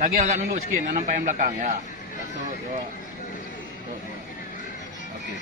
Lagi agak nunduk sikit, nak nampak yang belakang ya. 1, 2. Okey.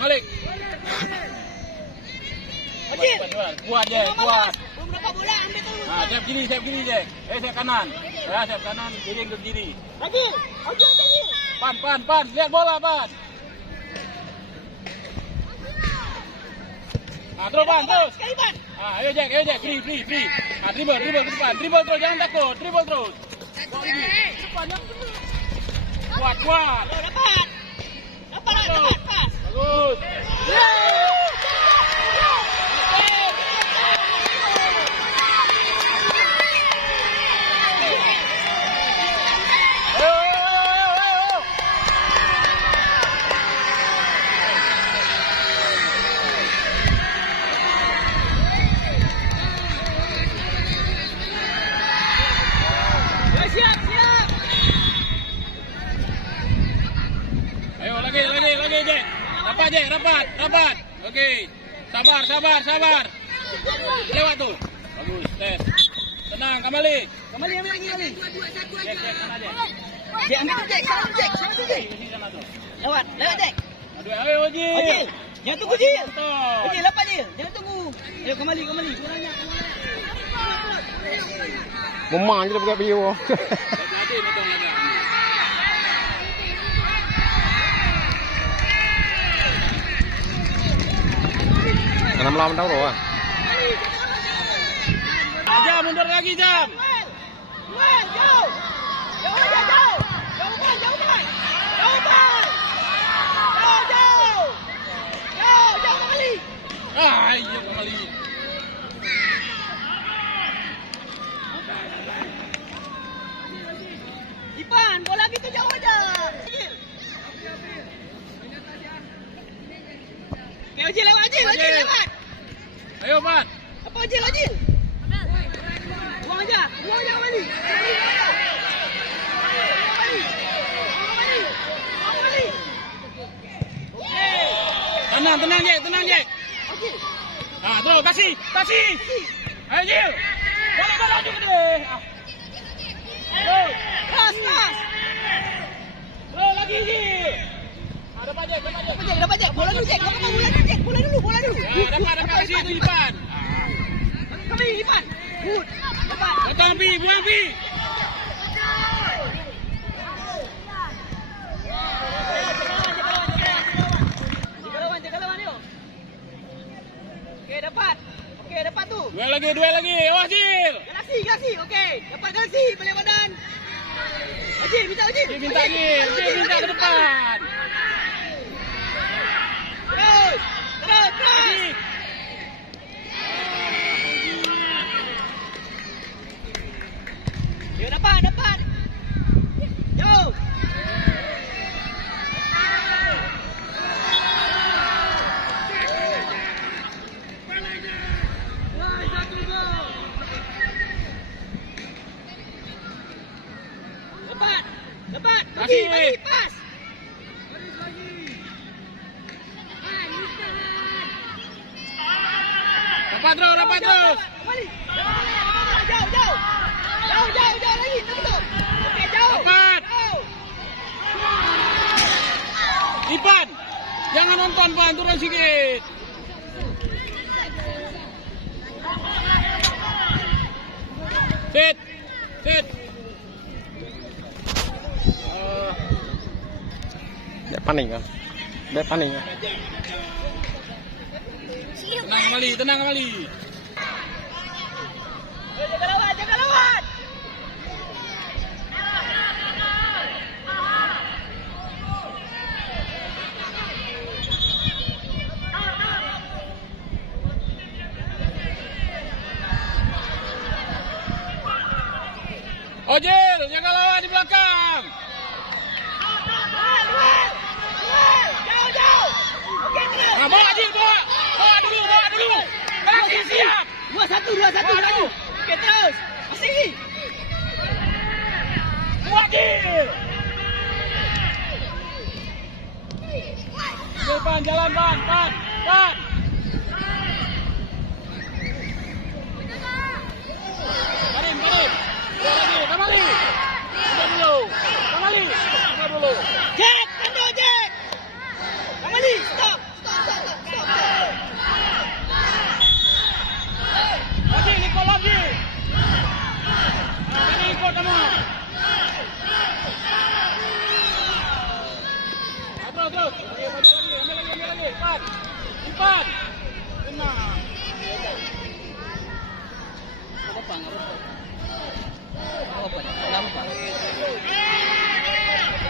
Balik. Kuat je, kuat. Dapat bola ambil terus. Siap gini je. Siap kanan. Ya, siap kanan, diri ke kiri. Lagi. Pan. Lihat bola, Pan. Terus, Pan, terus. Sekali, Pan. Ayo Jack, free. Dribble ke depan. Dribble terus, jangan takut. Dribble terus. Kuat. Dapat. Pas. Bagus. Lagi, Jack. Rapat. Okey. Sabar. Lewat tu. Bagus, tes. Tenang, kembali ambil lagi. Jack, sana Jack. Jack ambil tu, Jack. Sana tu, Jack. Lewat, Jack. Ayo, Oji. Jangan tunggu, Jil. Oji, lepas Jil. Jangan tunggu. Ayo, kembali. Memang je dah pegang video. Jadi betul lagi. Tanam lawan tahu roh. Jam mundur lagi jam. Jauh. Jauh kembali. Ah, iya kembali. Ipan, bola gitu jauh aja. Oke, Ojil lewat, Ojil lewat. Ayo, Pan. Apa Ojil? Buang aja Wali. Tenang, Jack. Ojil. Ah, terus kasih. Ayo, Jil. Bola laju gede. Pas. Lagi, Jil. Dapat Jack. Bola dulu, Jack. Bola dulu. Ya, dapat situ, Ipan. Kami, Ipan. Good. Dapat. Datang, Pi, buang, Pi. Jaga lawan, yuk. Oke, dapat tuh. Dua lagi. Awas, Jil. Galaksi. Oke, dapat Galaksi. Balik badan. Ojil, minta. Jil minta ke depan. Terus. Kasih. Ya, dapat. Jauh. Dapat. Bagi, pas. Dapat terus. Kembali. Jauh lagi. Betul. Oke, jauh. Dapat. Jauh. Ipan, jangan nonton, Pan, turun sedikit. Sit. Dia panik kan? Tenang kembali. Jaga lawan. Ojil, jaga lawan di belakang. Jauh. Oke, terus. Nah, bawa dulu. Galaksi siap. 2-1 laju. Oke, terus. Masih. Ojil. Jalan, Pan. Karim. Kembali. Udah dulu. Jack, ando Jack. Kembali, stop. Lagi. Nah, ini ikut kamu. Terus. Ambil lagi. Ipan. Tenang.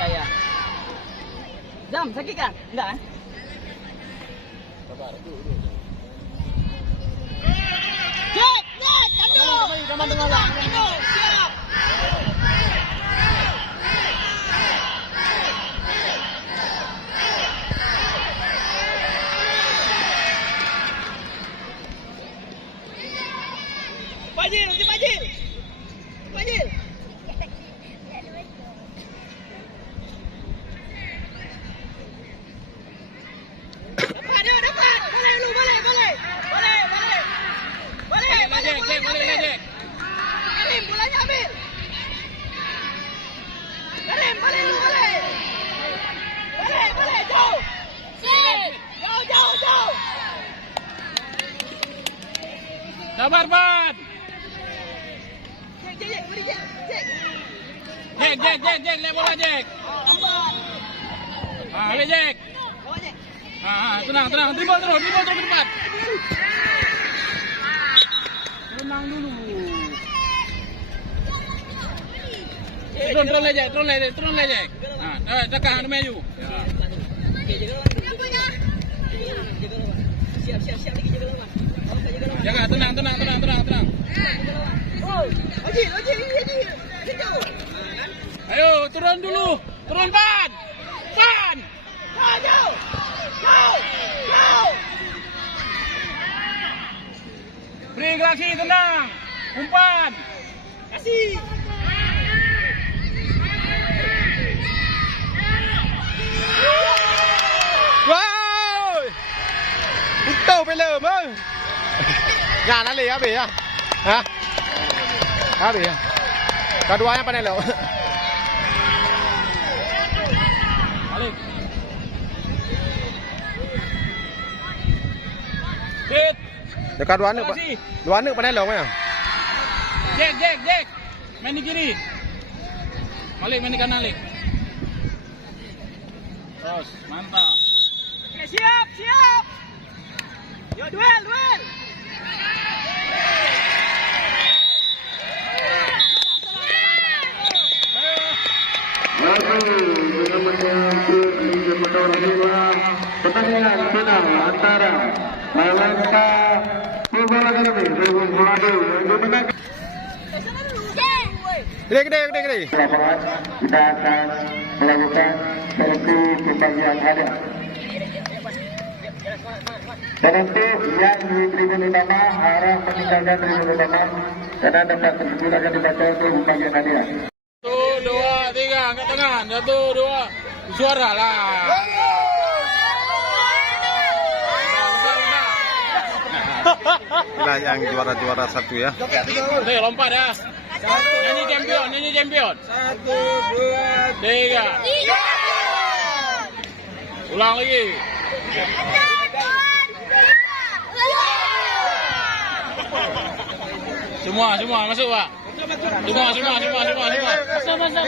Ya. Jam, sakit kan? Enggak kan? Jack, kado, siap. Fajil. Dapat. Boleh. Karim, bolanya ambil. Karim, boleh. Jauh. Jauh. Sabar, Pan. Jack, boleh Jack. Jack, lihat bola, Jack. Lambat. Lihat, Jack. Bawa Jack. Tenang. Dribble terus ke depan. Tenang dulu. Turun lejek. Tekan meju. Oke, jaga lawan. Siap. Siap lagi jaga lawan. Jaga, tenang. Oh, Haji. Ayo, turun dulu. Turun, Pan. Jauh. Beri lagi, tenang. Umpan. Kasih. Wow! Itu belum, bang. Ngàn nó lì á bì á, hả? Á bì à? Keduanya apa nih lo? Balik. Hit. Dekat dua nih, Pak. Dua nih apa nih lo, ya? Jack. Main di kiri. Balik, main di kanan, Lik. Terus, mantap. Oke, siap. Yo, duel. Pertandingan final antara Malaysia Football Academy 2022 yang dimenangkan. Gede. Kita akan melakukan seleksi pembagian hadiah. Dan untuk yang di tribun utama harap meninggalkan tribun utama karena tempat tersebut akan dibaca untuk pembagian hadiah. 1, 2, 3, angkat tangan. 1, 2, suara lah. Inilah yang juara satu ya. Oke, lompat ya. Nyanyi champion. 1, 2, 3. Ulang lagi. Semua masuk, Pak. Semua. Masuk.